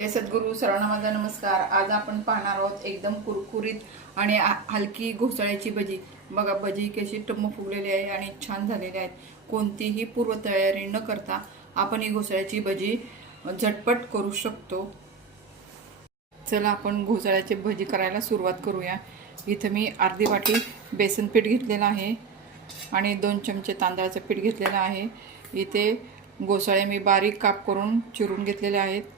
सद्गुरू सर्वांना माझा नमस्कार। आज आपण पाहणार आहोत एकदम कुरकुरीत आणि हलकी घोसाळ्याची भजी। बघा भजी कशी टम्म फुगलेली आहे आणि छान झालेली आहेत। कोणतीही पूर्वतयारी न करता आपण ही घोसाळ्याची भजी झटपट करू शकतो। चला आपण घोसाळ्याची भजी करायला सुरुवात करूया। इथे मी अर्धी वाटी बेसन पीठ घेतलेलं आहे आणि 2 चमचे तांदळाचं पीठ घेतलेलं आहे। इथे घोसाळे मी बारीक काप करून चिरून घेतलेले आहेत।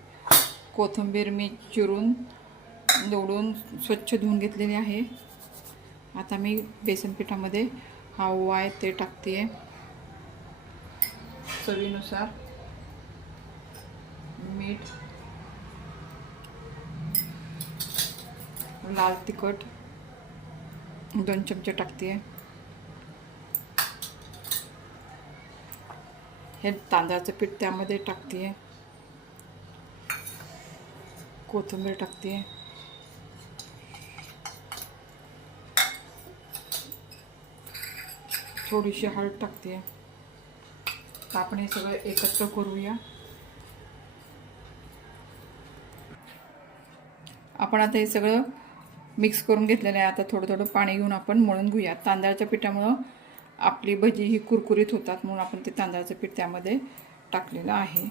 कोथिंबीर मी चिरून निवडून स्वच्छ धुवून घेतलेली आहे। आता मी बेसन पिठामध्ये हा ओवा आहे ते टाकते। चवीनुसार मीठ, लाल तिखट 2 चमचे टाकते। हे तांदळाचं पीठ त्यामध्ये टाकते। कोथिंबीर टाकते। थोडीशी हळद टाकते। आपण हे सगळं एकत्र करूया। आपण आता हे सगळं मिक्स करून घेतलेलं आहे। आता थोडं थोडं पाणी घेऊन आपण मळून घेऊया। तांदळाच्या पिठामुळे आपली भजी ही कुरकुरीत होतात म्हणून आपण ते तांदळाचं पीठ त्यामध्ये टाकलेलं आहे।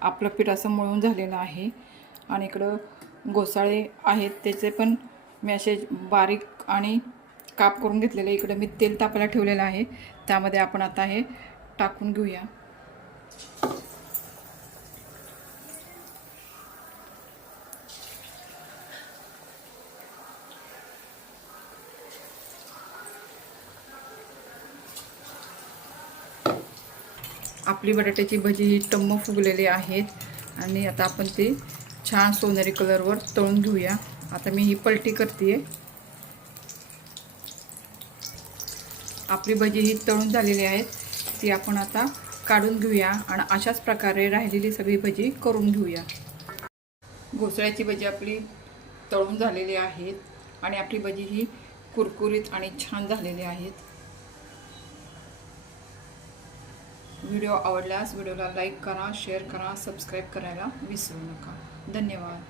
आपलं पीठ असं मळून झालेलं आहे आणि इकडं घोसाळे आहेत त्याचे पण मी असे बारीक आणि काप करून घेतलेले। इकडे मी तेल तापायला ठेवलेलं आहे, त्यामध्ये आपण आता हे टाकून घेऊया। आपली बटाट्याची भजी ही टम्म फुगलेली आहेत आणि आता आपण ते छान सोनेरी कलरवर तळून घेऊया। आता मी ही पलटी करते। आपली भजी ही तळून झालेली आहे, ती आपण आता काढून घेऊया आणि अशाच प्रकारे राहिलेली सगळी भजी करून घेऊया। घोसाळ्याची भजी आपली तळून झालेली आहेत आणि आपली भजी ही कुरकुरीत आणि छान झालेली आहेत। व्हिडिओ आवडल्यास व्हिडिओला लाईक करा, शेअर करा, सबस्क्राईब करायला विसरू नका। धन्यवाद।